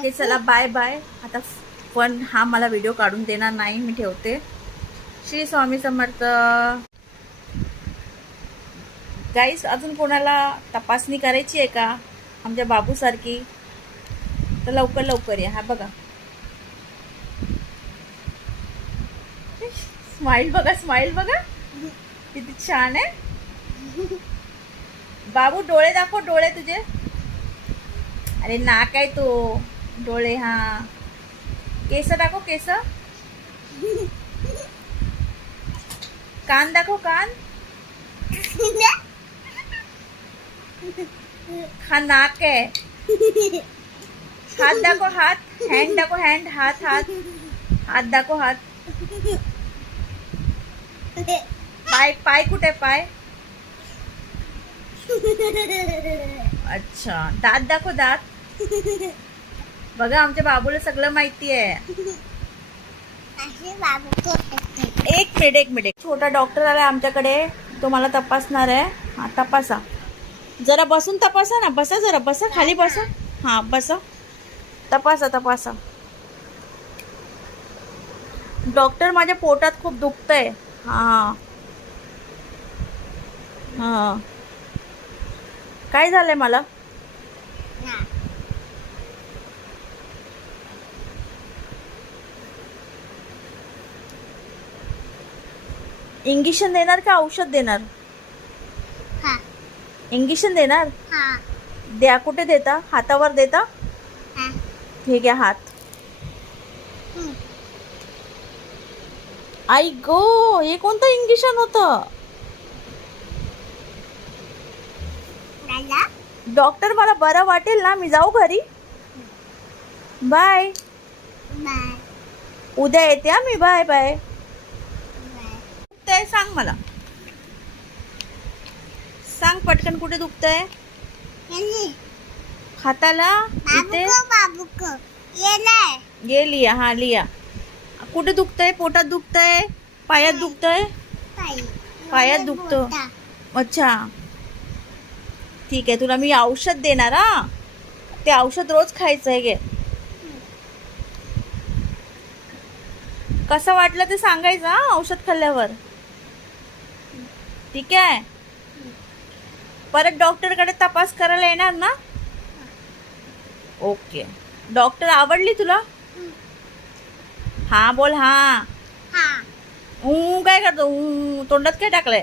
Okay चला bye bye. आता पण हा मला व्हिडिओ काढून देणार नाही, मी ठेवते. श्री स्वामी समर्थ. गाईस, अजून कोणाला तपासणी करायची आहे का आमच्या बाबूसारखी, तर लवकर लवकर या. हा बघा, स्माइल बघा, स्माइल बघा किती छान आहे. बाबू डोळे दाखव, डोळे तुझे. अरे नाक आहे तो, डोळे. हा, केस दाखव, केस. कान दाखव, कान. हा नाक आहे. हात दाखव, हात. हँड दाखव, हँड. हात, हात. हात दाखव, हात. पाय, पाय कुठे, पाय. अच्छा, दात दाखव, दात. बघा, आमच्या बाबूला सगळं माहिती आहे. एक मिनिट, एक मिनिट. छोटा डॉक्टर आलाय आमच्याकडे, तो मला तपासणार आहे. हा, तपासा जरा, बसून तपासा ना. बसा जरा, बसा खाली, बसा. हा, बसा. तपासा, तपासा. डॉक्टर, माझ्या पोटात खूप दुखतंय. हा हा, काय झालंय मला. इंजेक्शन देणार का औषध देणार. इंजेक्शन देणार. द्या, कुठे देता. हातावर देता. ठीक आहे, हात. आई गो, हे कोणतं इंजेक्शन होतं. डॉक्टर, मला बरं वाटेल ना, मी जाऊ घरी. बाय. उद्या येते मी. Bye bye. दुखतंय सांग मला, सांग पटकन, कुठे दुखतंय. हाताला, इथे. ये लिया. हा, लिया. कुठे दुखतंय. पोटात दुखतंय, पायात दुखतंय. पायात दुखतो. अच्छा, ठीक आहे, तुला मी औषध देणार. हा, ते औषध रोज खायचं आहे. घे. कसं वाटलं ते सांगायचं हा, औषध खाल्ल्यावर. ठीक आहे. परत डॉक्टरकडे तपास करायला येणार ना. ओके. डॉक्टर आवडली तुला. हा बोल. हा, काय करतो. तोंडात काय टाकलंय.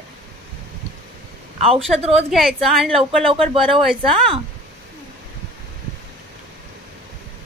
औषध रोज घ्यायचं आणि लवकर लवकर बरं व्हायचं.